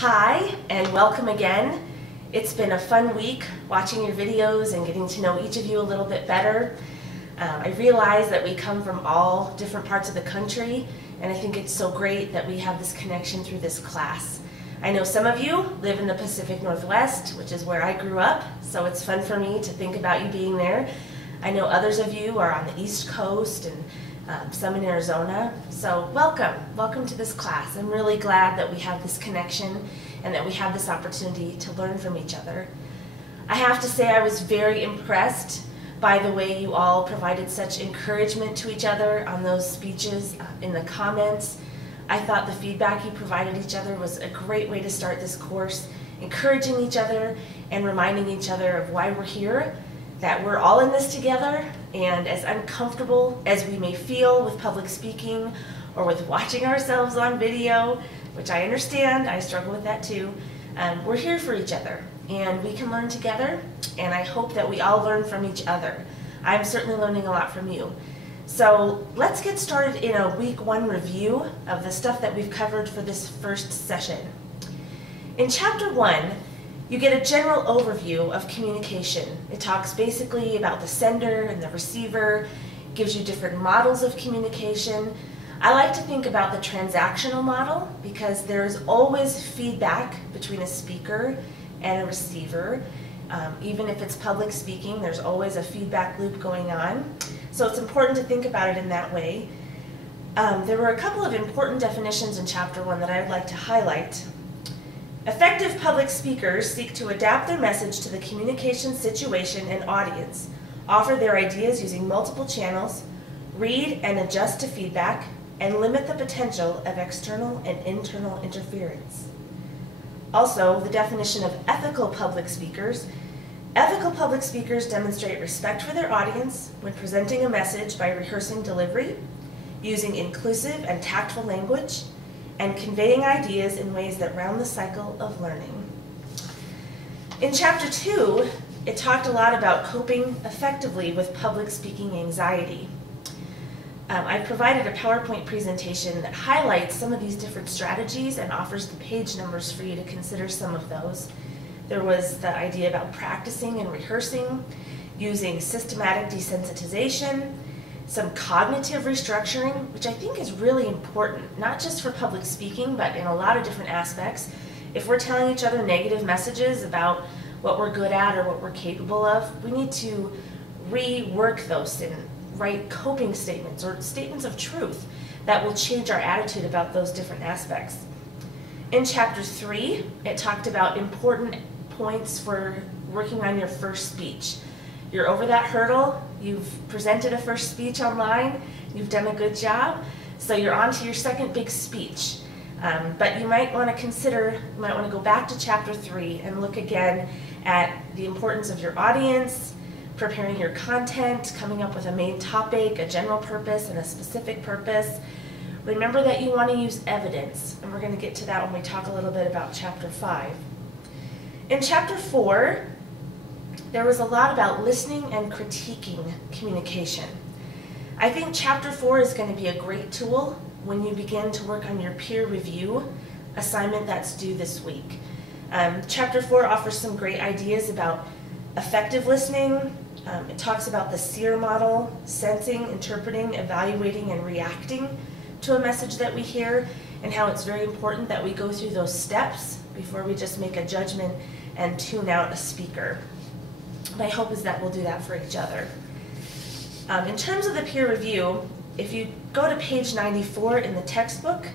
Hi, and welcome again. It's been a fun week watching your videos and getting to know each of you a little bit better. I realize that we come from all different parts of the country, and I think it's so great that we have this connection through this class. I know some of you live in the Pacific Northwest, which is where I grew up, so it's fun for me to think about you being there. I know others of you are on the East Coast and some in Arizona, so welcome to this class. I'm really glad that we have this connection and that we have this opportunity to learn from each other. I have to say I was very impressed by the way you all provided such encouragement to each other on those speeches in the comments. I thought the feedback you provided each other was a great way to start this course, encouraging each other and reminding each other of why we're here, that we're all in this together, and as uncomfortable as we may feel with public speaking or with watching ourselves on video, which I understand, I struggle with that too, we're here for each other and we can learn together, and I hope that we all learn from each other. I'm certainly learning a lot from you. So let's get started in a week one review of the stuff that we've covered for this first session. In chapter 1, you get a general overview of communication. It talks basically about the sender and the receiver, gives you different models of communication. I like to think about the transactional model because there is always feedback between a speaker and a receiver. Even if it's public speaking, there's always a feedback loop going on. So it's important to think about it in that way. There were a couple of important definitions in chapter 1 that I would like to highlight. Effective public speakers seek to adapt their message to the communication situation and audience, offer their ideas using multiple channels, read and adjust to feedback, and limit the potential of external and internal interference. Also, the definition of ethical public speakers. Ethical public speakers demonstrate respect for their audience when presenting a message by rehearsing delivery, using inclusive and tactful language, and conveying ideas in ways that round the cycle of learning. In chapter 2, it talked a lot about coping effectively with public speaking anxiety. I provided a PowerPoint presentation that highlights some of these different strategies and offers the page numbers for you to consider some of those. There was the idea about practicing and rehearsing, using systematic desensitization, some cognitive restructuring, which I think is really important, not just for public speaking, but in a lot of different aspects. If we're telling each other negative messages about what we're good at or what we're capable of, we need to rework those and write coping statements or statements of truth that will change our attitude about those different aspects. In chapter 3, it talked about important points for working on your first speech. You're over that hurdle, you've presented a first speech online, you've done a good job, so you're on to your second big speech. But you might want to go back to chapter 3 and look again at the importance of your audience, preparing your content, coming up with a main topic, a general purpose, and a specific purpose. Remember that you want to use evidence, and we're going to get to that when we talk a little bit about chapter 5. In chapter 4, there was a lot about listening and critiquing communication. I think chapter 4 is going to be a great tool when you begin to work on your peer review assignment that's due this week. Chapter 4 offers some great ideas about effective listening. It talks about the SEER model, sensing, interpreting, evaluating, and reacting to a message that we hear, and how it's very important that we go through those steps before we just make a judgment and tune out a speaker. My hope is that we'll do that for each other. In terms of the peer review, if you go to page 94 in the textbook,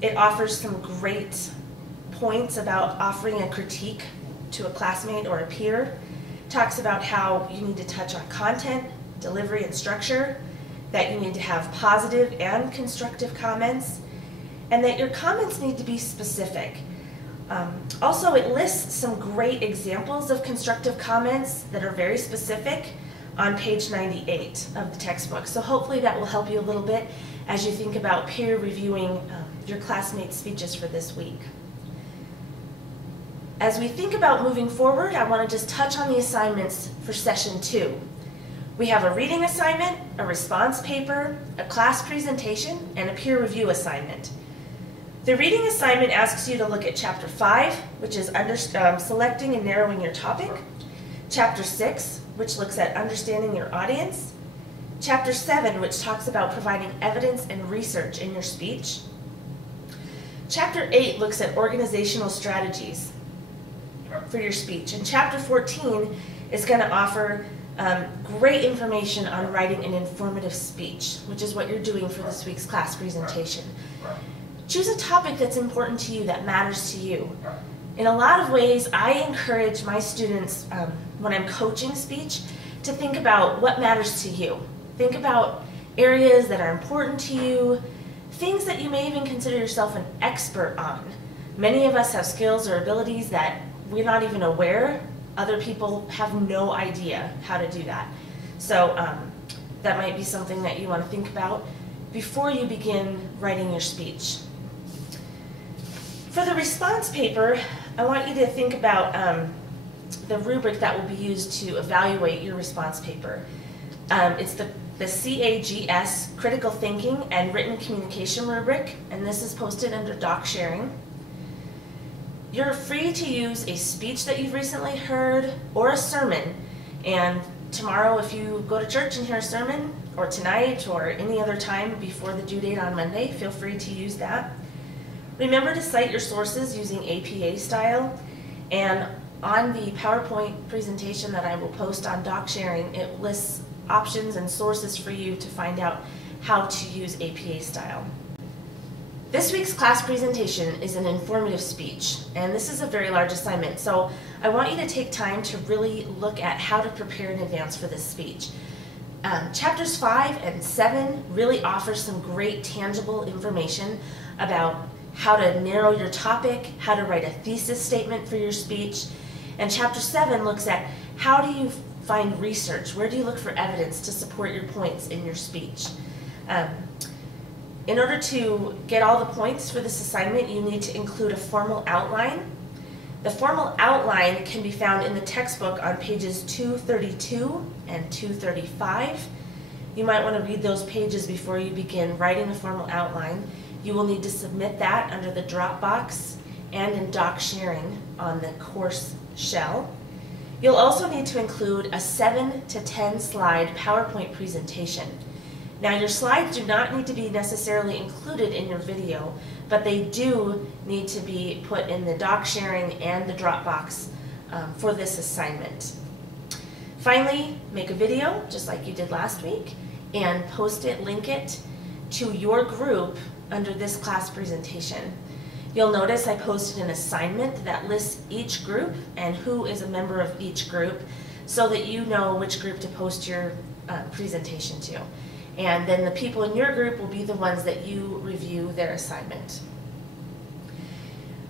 it offers some great points about offering a critique to a classmate or a peer. It talks about how you need to touch on content, delivery, and structure, that you need to have positive and constructive comments, and that your comments need to be specific. Also, it lists some great examples of constructive comments that are very specific on page 98 of the textbook. So hopefully that will help you a little bit as you think about peer reviewing your classmates' speeches for this week. As we think about moving forward, I want to just touch on the assignments for session 2. We have a reading assignment, a response paper, a class presentation, and a peer review assignment. The reading assignment asks you to look at Chapter 5, which is selecting and narrowing your topic. Chapter 6, which looks at understanding your audience. Chapter 7, which talks about providing evidence and research in your speech. Chapter 8 looks at organizational strategies for your speech. And Chapter 14 is going to offer great information on writing an informative speech, which is what you're doing for this week's class presentation. Choose a topic that's important to you, that matters to you. In a lot of ways, I encourage my students, when I'm coaching speech, to think about what matters to you. Think about areas that are important to you, things that you may even consider yourself an expert on. Many of us have skills or abilities that we're not even aware. Other people have no idea how to do that. So that might be something that you want to think about before you begin writing your speech. For the response paper, I want you to think about the rubric that will be used to evaluate your response paper. It's the CAGS, Critical Thinking and Written Communication rubric, and this is posted under Doc Sharing. You're free to use a speech that you've recently heard or a sermon, and tomorrow if you go to church and hear a sermon, or tonight or any other time before the due date on Monday, feel free to use that. Remember to cite your sources using APA style, and on the PowerPoint presentation that I will post on Doc Sharing, it lists options and sources for you to find out how to use APA style. This week's class presentation is an informative speech, and this is a very large assignment, so I want you to take time to really look at how to prepare in advance for this speech. Chapters 5 and 7 really offer some great tangible information about how to narrow your topic, how to write a thesis statement for your speech, and Chapter 7 looks at how do you find research, where do you look for evidence to support your points in your speech. In order to get all the points for this assignment, you need to include a formal outline. The formal outline can be found in the textbook on pages 232 and 235. You might want to read those pages before you begin writing a formal outline. You will need to submit that under the Dropbox and in Doc Sharing on the course shell. You'll also need to include a 7 to 10 slide PowerPoint presentation. Now your slides do not need to be necessarily included in your video, but they do need to be put in the Doc Sharing and the Dropbox for this assignment. Finally, make a video, just like you did last week, and post it, link it to your group under this class presentation. You'll notice I posted an assignment that lists each group and who is a member of each group so that you know which group to post your presentation to. And then the people in your group will be the ones that you review their assignment.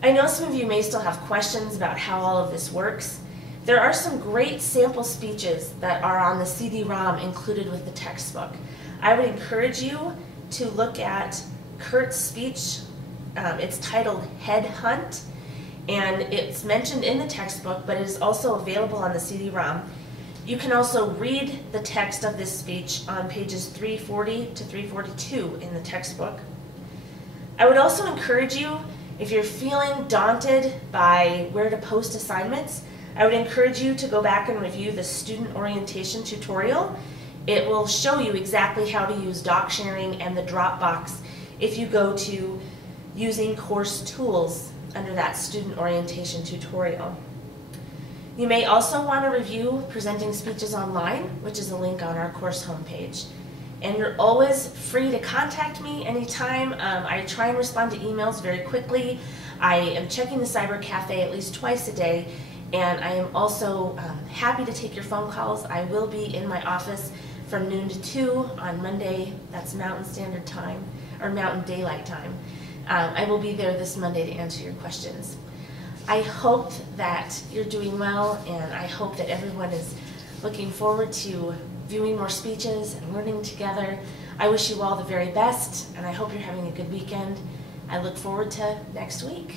I know some of you may still have questions about how all of this works. There are some great sample speeches that are on the CD-ROM included with the textbook. I would encourage you to look at Kurt's speech. It's titled Head Hunt, and it's mentioned in the textbook, but it is also available on the CD-ROM. You can also read the text of this speech on pages 340 to 342 in the textbook. I would also encourage you, if you're feeling daunted by where to post assignments, I would encourage you to go back and review the student orientation tutorial. It will show you exactly how to use Doc Sharing and the Dropbox if you go to using course tools under that student orientation tutorial. You may also want to review Presenting Speeches Online, which is a link on our course homepage. And you're always free to contact me anytime. I try and respond to emails very quickly. I am checking the Cyber Cafe at least twice a day, and I am also happy to take your phone calls. I will be in my office from noon to 2 on Monday. That's Mountain Standard Time, or Mountain Daylight Time. I will be there this Monday to answer your questions. I hope that you're doing well, and I hope that everyone is looking forward to viewing more speeches and learning together. I wish you all the very best, and I hope you're having a good weekend. I look forward to next week.